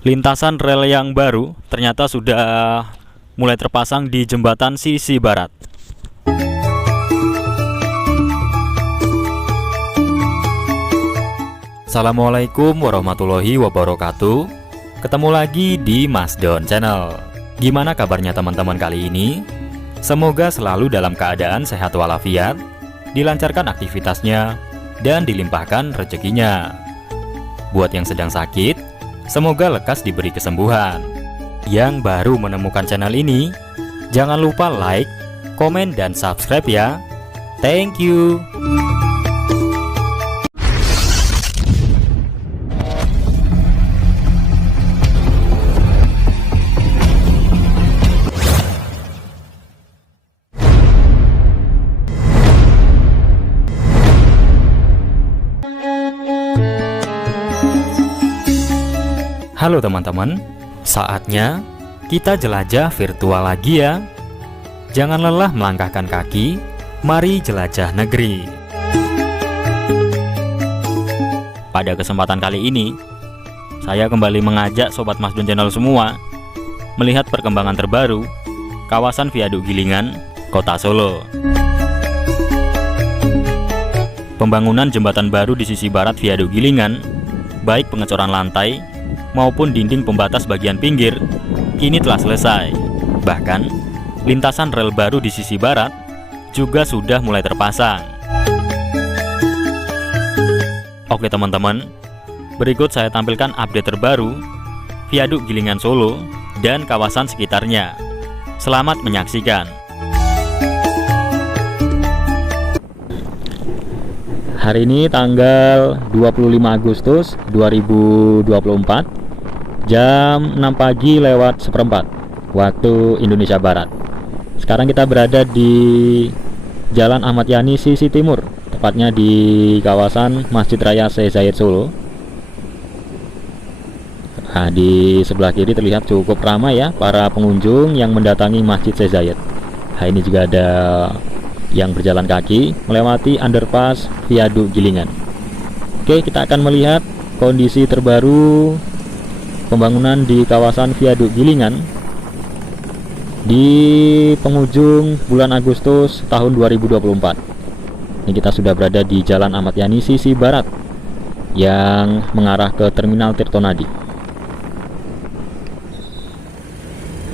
Lintasan rel yang baru ternyata sudah mulai terpasang di jembatan sisi barat. Assalamualaikum warahmatullahi wabarakatuh. Ketemu lagi di Mas Don Channel. Gimana kabarnya teman-teman kali ini? Semoga selalu dalam keadaan sehat walafiat, dilancarkan aktivitasnya, dan dilimpahkan rezekinya. Buat yang sedang sakit, semoga lekas diberi kesembuhan. Yang baru menemukan channel ini, jangan lupa like, komen, dan subscribe ya. Thank you. Halo teman-teman, saatnya kita jelajah virtual lagi ya. Jangan lelah melangkahkan kaki, mari jelajah negeri. Pada kesempatan kali ini, saya kembali mengajak Sobat Mas Don Channel semua melihat perkembangan terbaru kawasan Viaduk Gilingan, Kota Solo. Pembangunan jembatan baru di sisi barat Viaduk Gilingan, baik pengecoran lantai maupun dinding pembatas bagian pinggir, kini telah selesai. Bahkan, lintasan rel baru di sisi barat juga sudah mulai terpasang. Oke teman-teman, berikut saya tampilkan update terbaru Viaduk Gilingan Solo dan kawasan sekitarnya. Selamat menyaksikan. Hari ini tanggal 25 Agustus 2024, jam 6 pagi lewat seperempat waktu Indonesia Barat. Sekarang kita berada di Jalan Ahmad Yani sisi timur, tepatnya di kawasan Masjid Raya Syekh Zayed Solo. Nah, di sebelah kiri terlihat cukup ramai ya para pengunjung yang mendatangi Masjid Syekh Zayed. Nah, ini juga ada yang berjalan kaki melewati underpass Viaduk Gilingan. Oke, kita akan melihat kondisi terbaru pembangunan di kawasan Viaduk Gilingan di penghujung bulan Agustus tahun 2024. Ini kita sudah berada di Jalan Ahmad Yani sisi barat yang mengarah ke Terminal Tirtonadi.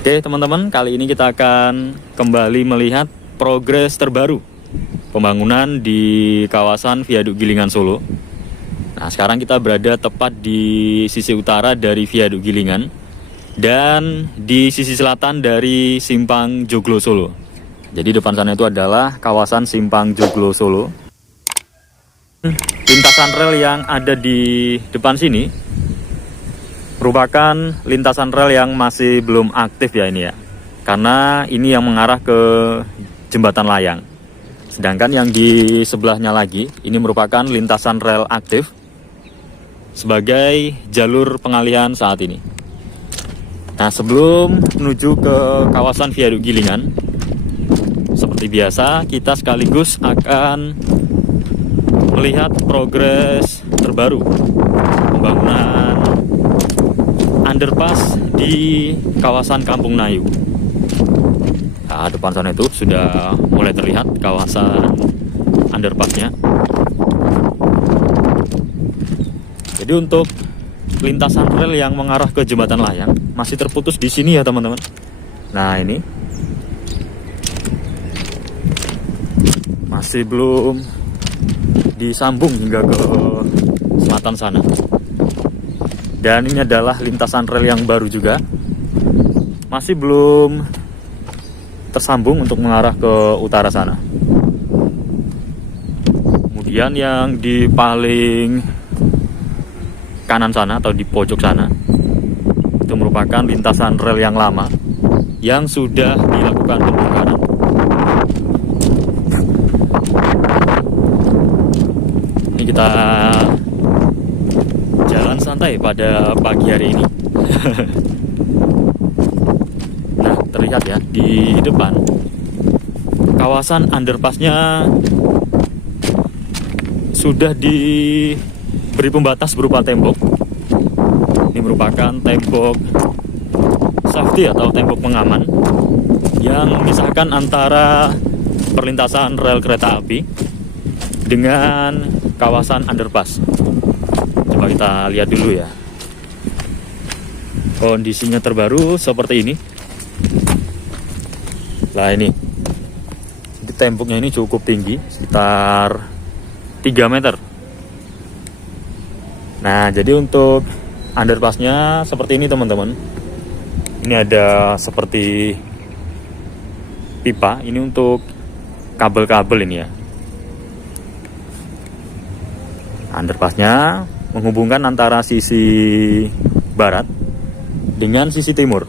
Oke teman-teman, kali ini kita akan kembali melihat progres terbaru pembangunan di kawasan Viaduk Gilingan Solo. Nah, sekarang kita berada tepat di sisi utara dari Viaduk Gilingan dan di sisi selatan dari Simpang Joglo Solo. Jadi depan sana itu adalah kawasan Simpang Joglo Solo. Lintasan rel yang ada di depan sini merupakan lintasan rel yang masih belum aktif ya ini ya. Karena ini yang mengarah ke jembatan layang. Sedangkan yang di sebelahnya lagi ini merupakan lintasan rel aktif sebagai jalur pengalihan saat ini. Nah, sebelum menuju ke kawasan Viaduk Gilingan, seperti biasa kita sekaligus akan melihat progres terbaru pembangunan underpass di kawasan Kampung Nayu. Nah, depan sana itu sudah mulai terlihat kawasan underpassnya. Jadi untuk lintasan rel yang mengarah ke jembatan layang masih terputus di sini ya teman-teman. Nah, ini masih belum disambung hingga ke selatan sana. Dan ini adalah lintasan rel yang baru juga, masih belum tersambung untuk mengarah ke utara sana. Kemudian yang di paling kanan sana atau di pojok sana itu merupakan lintasan rel yang lama yang sudah dilakukan pembongkaran. Ini kita jalan santai pada pagi hari ini. Nah, terlihat ya di depan kawasan underpassnya sudah diberi pembatas berupa tembok. Ini merupakan tembok safety atau tembok pengaman yang memisahkan antara perlintasan rel kereta api dengan kawasan underpass. Coba kita lihat dulu ya. Kondisinya terbaru seperti ini. Nah ini temboknya ini cukup tinggi, sekitar 3 meter. Nah jadi untuk underpassnya seperti ini teman-teman. Ini ada seperti pipa, ini untuk kabel-kabel ini ya. Underpassnya menghubungkan antara sisi barat dengan sisi timur.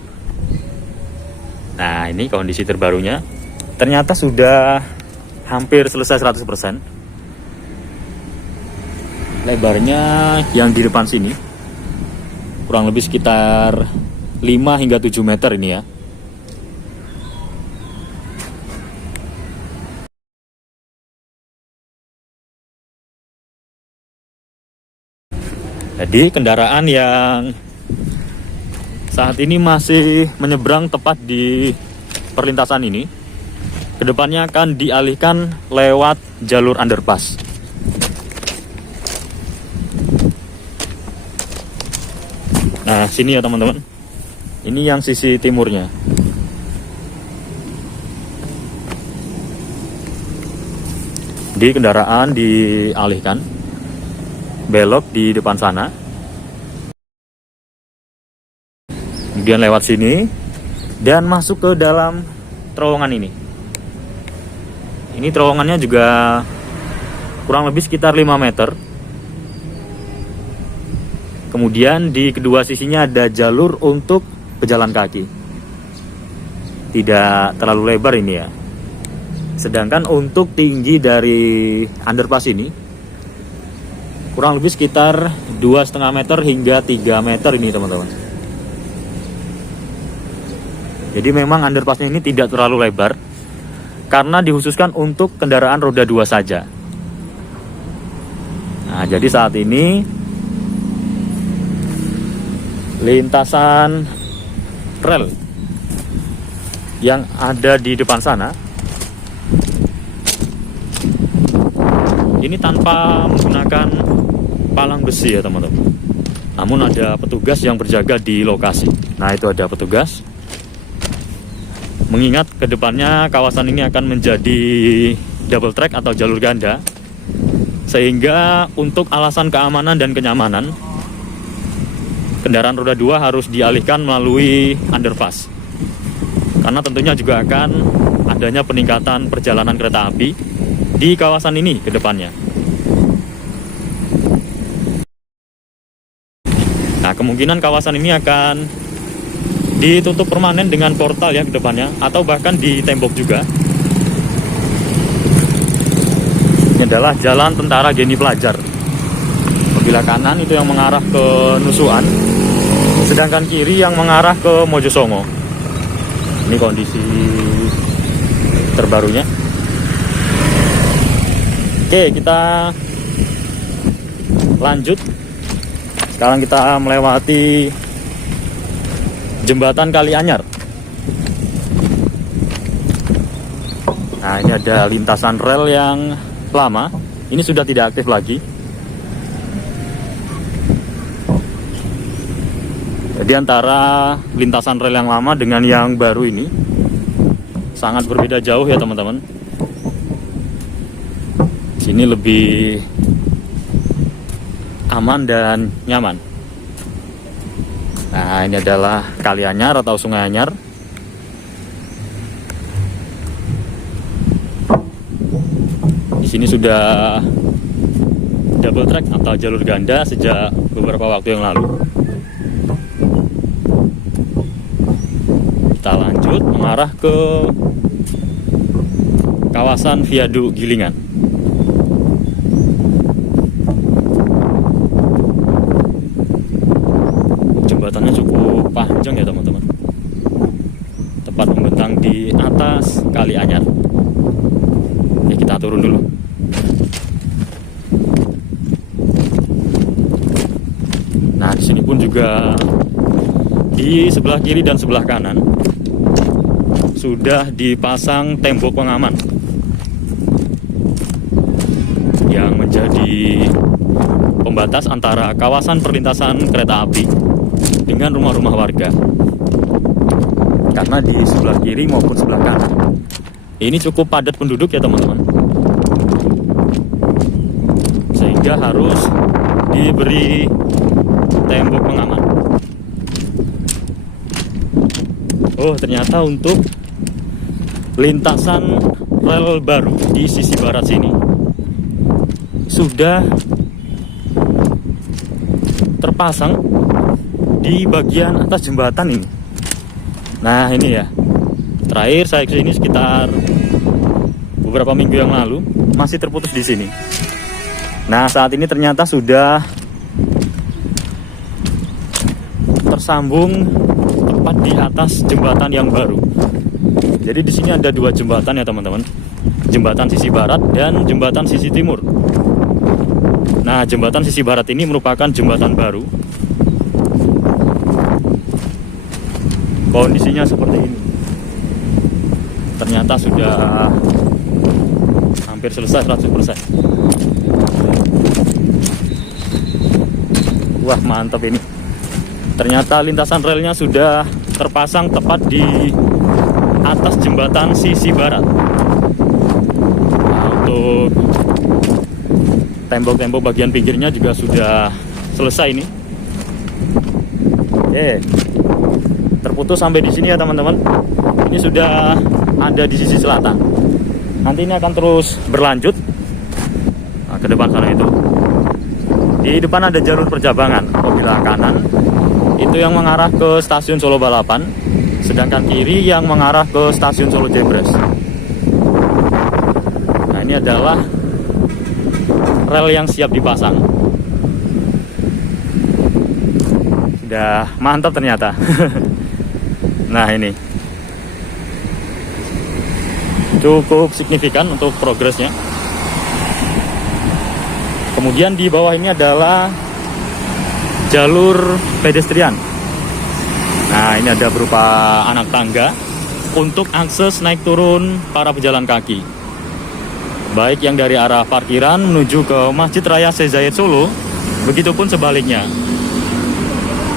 Nah ini kondisi terbarunya. Ternyata sudah hampir selesai 100%. Lebarnya yang di depan sini kurang lebih sekitar 5 hingga 7 meter ini ya. Jadi kendaraan yang saat ini masih menyeberang tepat di perlintasan ini, kedepannya akan dialihkan lewat jalur underpass. Nah sini ya teman-teman, ini yang sisi timurnya. Di kendaraan dialihkan belok di depan sana, kemudian lewat sini dan masuk ke dalam terowongan ini. Ini terowongannya juga kurang lebih sekitar 5 meter. Kemudian di kedua sisinya ada jalur untuk pejalan kaki. Tidak terlalu lebar ini ya. Sedangkan untuk tinggi dari underpass ini kurang lebih sekitar 2,5 meter hingga 3 meter ini teman-teman. Jadi memang underpassnya ini tidak terlalu lebar karena dikhususkan untuk kendaraan roda 2 saja. Nah, jadi saat ini lintasan rel yang ada di depan sana ini tanpa menggunakan palang besi ya teman-teman. Namun ada petugas yang berjaga di lokasi. Nah itu ada petugas. Mengingat kedepannya kawasan ini akan menjadi double track atau jalur ganda, sehingga untuk alasan keamanan dan kenyamanan, kendaraan roda 2 harus dialihkan melalui underpass. Karena tentunya juga akan adanya peningkatan perjalanan kereta api di kawasan ini ke depannya. Nah, kemungkinan kawasan ini akan ditutup permanen dengan portal ya ke depannya, atau bahkan ditembok juga. Ini adalah jalan Tentara Geni Pelajar. Sebelah kanan itu yang mengarah ke Nusuan, sedangkan kiri yang mengarah ke Mojosongo. Ini kondisi terbarunya. Oke, kita lanjut. Sekarang kita melewati Jembatan Kalianyar. Nah, ini ada lintasan rel yang lama. Ini sudah tidak aktif lagi. Jadi antara lintasan rel yang lama dengan yang baru ini sangat berbeda jauh ya teman-teman. Sini lebih aman dan nyaman. Nah, ini adalah Kali Anyar atau Sungai Anyar. Di sini sudah double track atau jalur ganda sejak beberapa waktu yang lalu. Kita lanjut mengarah ke kawasan Viaduk Gilingan. Jembatannya cukup panjang ya teman-teman, tepat membentang di atas Kali Anyar. Ya, kita turun dulu. Nah, di sini pun juga juga di sebelah kiri dan sebelah kanan sudah dipasang tembok pengaman yang menjadi pembatas antara kawasan perlintasan kereta api dengan rumah-rumah warga. Karena di sebelah kiri maupun sebelah kanan ini cukup padat penduduk ya teman-teman, sehingga harus diberi tembok pengaman. Oh, ternyata untuk lintasan rel baru di sisi barat sini sudah terpasang di bagian atas jembatan ini. Nah, ini ya. Terakhir saya kesini sekitar beberapa minggu yang lalu, masih terputus di sini. Nah, saat ini ternyata sudah tersambung tepat di atas jembatan yang baru. Jadi di sini ada dua jembatan ya teman-teman. Jembatan sisi barat dan jembatan sisi timur. Nah, jembatan sisi barat ini merupakan jembatan baru. Kondisinya seperti ini. Ternyata sudah hampir selesai 100%. Wah, mantap ini. Ternyata lintasan relnya sudah terpasang tepat di atas jembatan sisi barat. Nah, untuk tembok-tembok bagian pinggirnya juga sudah selesai ini. Oke. Terputus sampai di sini ya teman-teman. Ini sudah ada di sisi selatan. Nanti ini akan terus berlanjut ke depan sana itu. Di depan ada jalur percabangan. Apabila kanan itu yang mengarah ke stasiun Solo Balapan, sedangkan kiri yang mengarah ke stasiun Solo Jebres. Nah, ini adalah rel yang siap dipasang. Sudah mantap ternyata. Nah, ini cukup signifikan untuk progresnya. Kemudian di bawah ini adalah jalur pedestrian. Nah, ini ada berupa anak tangga untuk akses naik turun para pejalan kaki, baik yang dari arah parkiran menuju ke Masjid Raya Syekh Zayed Solo, begitupun sebaliknya.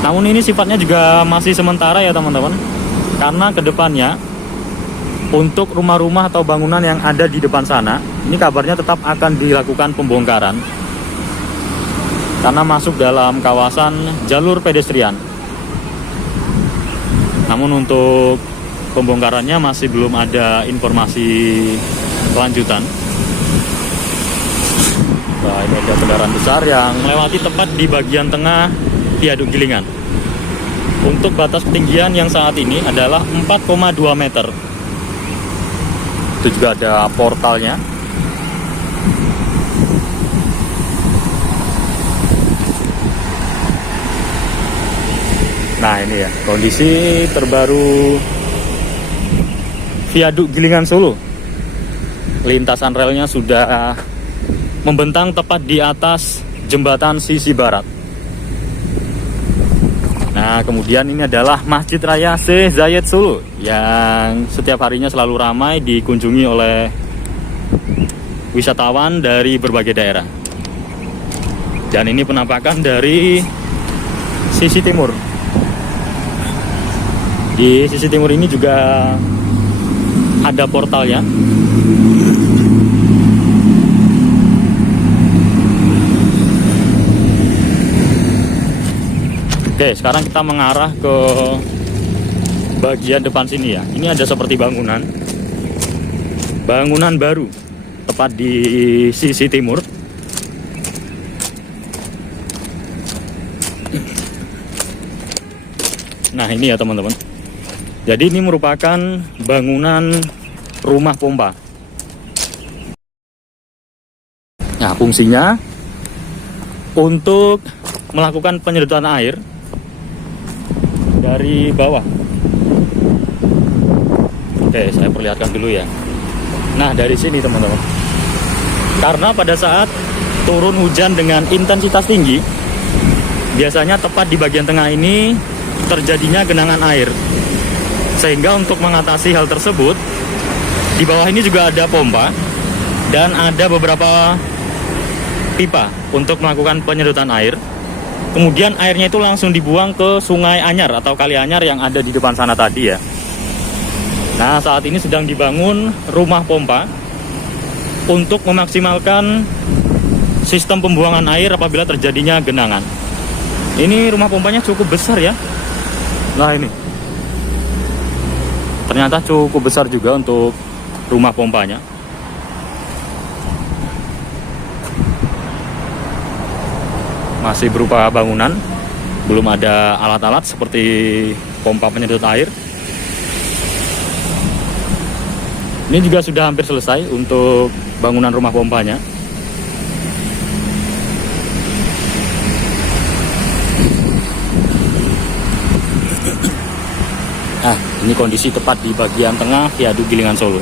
Namun ini sifatnya juga masih sementara ya teman-teman, karena kedepannya untuk rumah-rumah atau bangunan yang ada di depan sana, ini kabarnya tetap akan dilakukan pembongkaran karena masuk dalam kawasan jalur pedestrian. Namun untuk pembongkarannya masih belum ada informasi lanjutan. Nah, ini ada kendaraan besar yang melewati tepat di bagian tengah viaduk Gilingan. Untuk batas ketinggian yang saat ini adalah 4,2 meter. Itu juga ada portalnya. Nah, ini ya kondisi terbaru viaduk Gilingan Solo. Lintasan relnya sudah membentang tepat di atas jembatan sisi barat. Nah, kemudian ini adalah Masjid Raya Syekh Zayed Solo yang setiap harinya selalu ramai dikunjungi oleh wisatawan dari berbagai daerah. Dan ini penampakan dari sisi timur. Di sisi timur ini juga ada portalnya. Oke, sekarang kita mengarah ke bagian depan sini ya. Ini ada seperti bangunan baru tepat di sisi timur. Nah, ini ya teman-teman. Jadi ini merupakan bangunan rumah pompa. Nah, fungsinya untuk melakukan penyedotan air dari bawah. Oke, saya perlihatkan dulu ya. Nah, dari sini teman-teman, karena pada saat turun hujan dengan intensitas tinggi, biasanya tepat di bagian tengah ini terjadinya genangan air. Sehingga untuk mengatasi hal tersebut, di bawah ini juga ada pompa dan ada beberapa pipa untuk melakukan penyedotan air. Kemudian airnya itu langsung dibuang ke Sungai Anyar atau Kali Anyar yang ada di depan sana tadi ya. Nah, saat ini sedang dibangun rumah pompa untuk memaksimalkan sistem pembuangan air apabila terjadinya genangan. Ini rumah pompanya cukup besar ya. Nah, ini ternyata cukup besar juga untuk rumah pompanya. Masih berupa bangunan, belum ada alat-alat seperti pompa penyedot air. Ini juga sudah hampir selesai untuk bangunan rumah pompanya. Nah, ini kondisi tepat di bagian tengah Viaduk Gilingan Solo.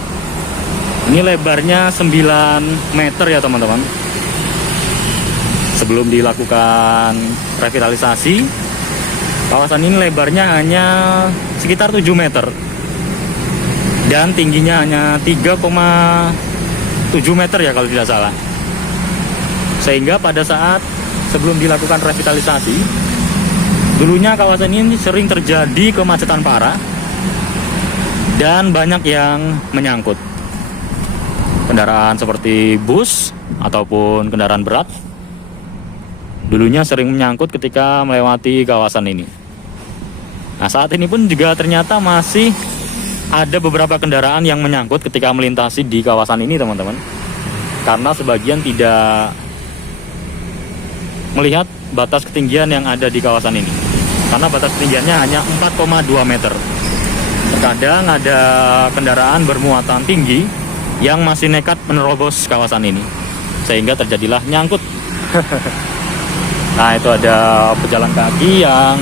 Ini lebarnya 9 meter ya teman-teman. Sebelum dilakukan revitalisasi, kawasan ini lebarnya hanya sekitar 7 meter. Dan tingginya hanya 3,7 meter ya kalau tidak salah. Sehingga pada saat sebelum dilakukan revitalisasi, dulunya kawasan ini sering terjadi kemacetan parah dan banyak yang menyangkut. Kendaraan seperti bus ataupun kendaraan berat dulunya sering menyangkut ketika melewati kawasan ini. Nah, saat ini pun juga ternyata masih ada beberapa kendaraan yang menyangkut ketika melintasi di kawasan ini teman-teman. Karena sebagian tidak melihat batas ketinggian yang ada di kawasan ini. Karena batas ketinggiannya hanya 4,2 meter. Terkadang ada kendaraan bermuatan tinggi yang masih nekat menerobos kawasan ini. Sehingga terjadilah nyangkut. Nah, itu ada pejalan kaki yang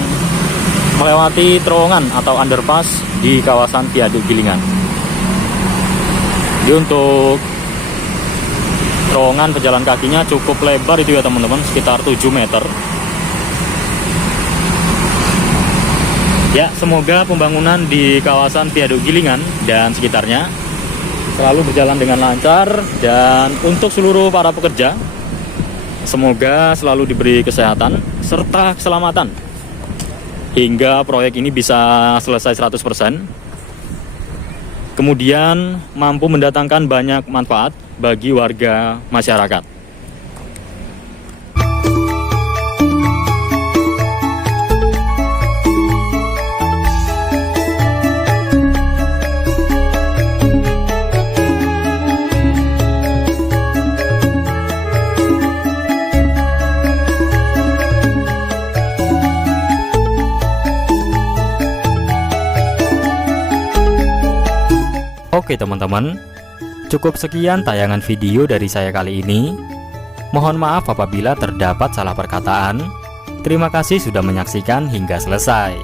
melewati terowongan atau underpass di kawasan Viaduk Gilingan. Jadi untuk terowongan pejalan kakinya cukup lebar itu ya teman-teman, sekitar 7 meter. Ya, semoga pembangunan di kawasan Viaduk Gilingan dan sekitarnya selalu berjalan dengan lancar. Dan untuk seluruh para pekerja, semoga selalu diberi kesehatan serta keselamatan hingga proyek ini bisa selesai 100%. Kemudian mampu mendatangkan banyak manfaat bagi warga masyarakat. Oke teman-teman, cukup sekian tayangan video dari saya kali ini. Mohon maaf apabila terdapat salah perkataan. Terima kasih sudah menyaksikan hingga selesai.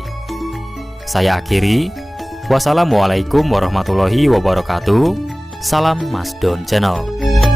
Saya akhiri. Wassalamualaikum warahmatullahi wabarakatuh. Salam Mas Don Channel.